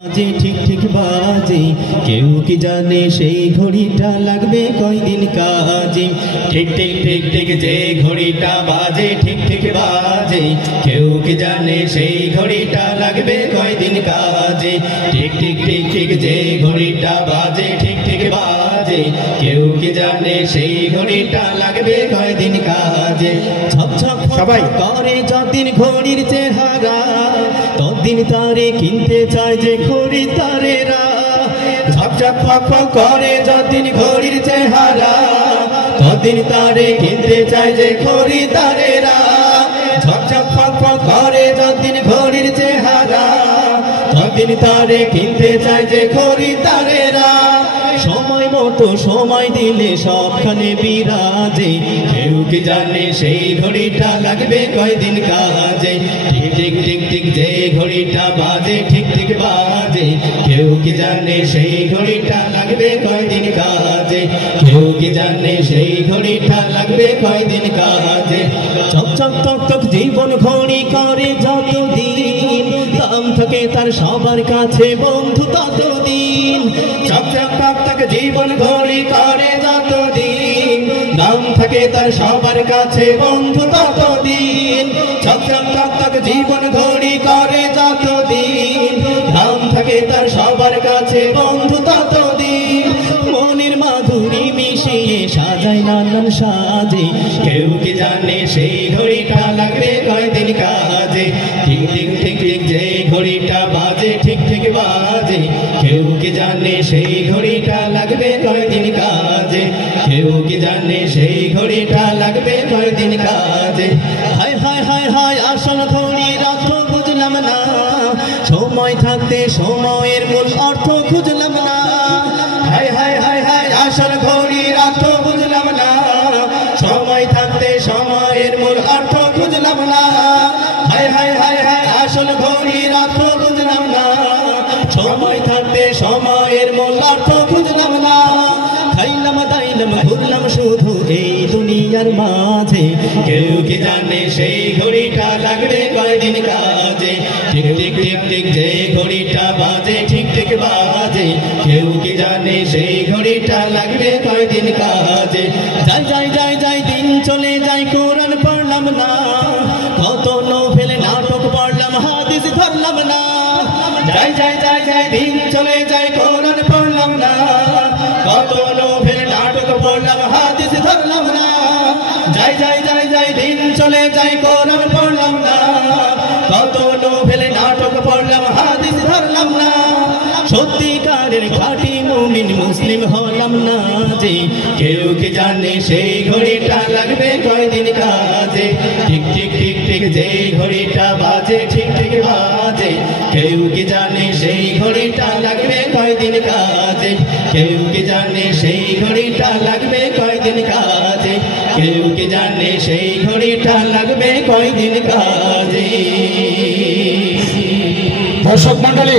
যে ঠিক ঠিক বাজে কেউ কি জানে সেই ঘড়িটা লাগবে কয়দিন কাজে। ঠিক ঠিক ঠিক ঠিক যে ঘড়িটা বাজে ঠিক ঠিক বাজে কেউ কি জানে সেই ঘড়িটা লাগবে কয়দিন কাজে। ঠিক ঠিক ঠিক ঠিক যে ঘড়িটা বাজে ঠিক ঠিক বাজে কেউ কি জানে সেই ঘড়িটা লাগবে কয়দিন কাজে। ছপ ছপ সবাই করে যতদিন ঘড়ির চেহারা ততদিন তারে কিনতে চায় যে খরিদ্দারেরা। ঝপঝপ ফক ফক করে যতদিন ঘড়ির চেহারা ততদিন তারে কিনতে চায় যে খরিদ্দারেরা। ঝপঝপ ফক ফক করে যতদিন ঘড়ির চেহারা ততদিন তারে কিনতে চায় যে খরিদ্দারেরা। সময় মতো সময় দিলে সবখানে বিরাজে কেউ কি জানে সেই ঘড়িটা লাগবে কয়দিন কাজে। ঠিক ঠিক ঠিক ঠিক যে ঘড়িটা বাজে ঠিক ঠিক বাজে কেউ কি জানে সেই ঘড়িটা লাগবে কয়দিন কাজে। কেউ কি জানে সেই ঘড়িটা লাগবে কয়দিন কাজে। চক চক টক টক জীবন ঘড়ি করে যতদিন দাম থাকে তার সবার কাছে বন্ধু ততদিন। চক চক টক টক জীবন ঘড়ি করে যতদিন দাম থাকে তার সবার কাছে বন্ধু ততদিন। চক চক টক টক জীবন ঘড়ি করে যতদিন দাম থাকে তার সবার কাছে বন্ধু ততদিন। মনের মাধুরী মিশিয়ে সাজায় নানান সাজে কেউ কি জানে সেই ঘড়িটা লাগবে কয়দিন কাজে। ঠিক ঠিক ঠিক ঠিক যে ঘড়িটা বাজে ঠিক ঠিক বাজে কেউ কি জানে সেই ঘড়িটা লাগবে কয়দিন কাজে। কেউ কি জানে সেই ঘড়িটা লাগবে কয়দিন কাজে। হায় হায় হায় হায় আসল ঘড়ির অর্থ বুঝলাম না, সময় থাকতে সময়ের মূল অর্থ খুঁজলাম না। হায় হায় হায় হায় আসল ঘড়ির অর্থ বুঝলাম না, সময় থাকতে সময়ের মূল অর্থ খুঁজলাম না। হায় হায় হায় হায় আসল ঘড়ির অর্থ বুঝলাম না, সময় থাকতে সময়ের মূল অর্থ খুঁজলাম না। খাইলাম দাইলাম ঘুরলাম শুধু এই দুনিয়ার মাঝে কেউ কি জানে সেই ঘড়িটা লাগবে কয়দিন কাজে। ঠিক ঠিক ঠিক ঠিক যে ঘড়িটা বাজে ঠিক ঠিক বাজে কেউ কি জানে সেই ঘড়িটা লাগবে কয়দিন কাজে। যাই যাই যাই যাই দিন চলে যাই কোরআন পড়লাম না, কত নোভেল নাটক পড়লাম হাদিস ধরলাম না। যাই যাই যাই যাই দিন চলে যাই কোরআন পড়লাম না, কত নোভেল নাটক পড়লাম হাদিস ধরলাম না। যাই যাই যাই যাই দিন চলে যাই কোরআন পড়লাম না, কত নোভেল নাটক পড়লাম হাদিস ধরলাম না। সত্যিকারের খাঁটি মুমিন মুসলিম হলাম না যে কেউ কি জানে সেই ঘড়িটা লাগবে কয়দিন কাজে। ঠিক ঠিক ঠিক ঠিক যে ঘড়িটা বাজে ঠিক ঠিক বাজে কেউ কি জানে সেই ঘড়িটা লাগবে কয়দিন কাজে। কেউ কি জানে সেই ঘড়িটা লাগবে কয়দিন কাজে। কেউ কি জানে সেই ঘড়িটা লাগবে কয়দিন কাজে। দর্শক মন্ডলী।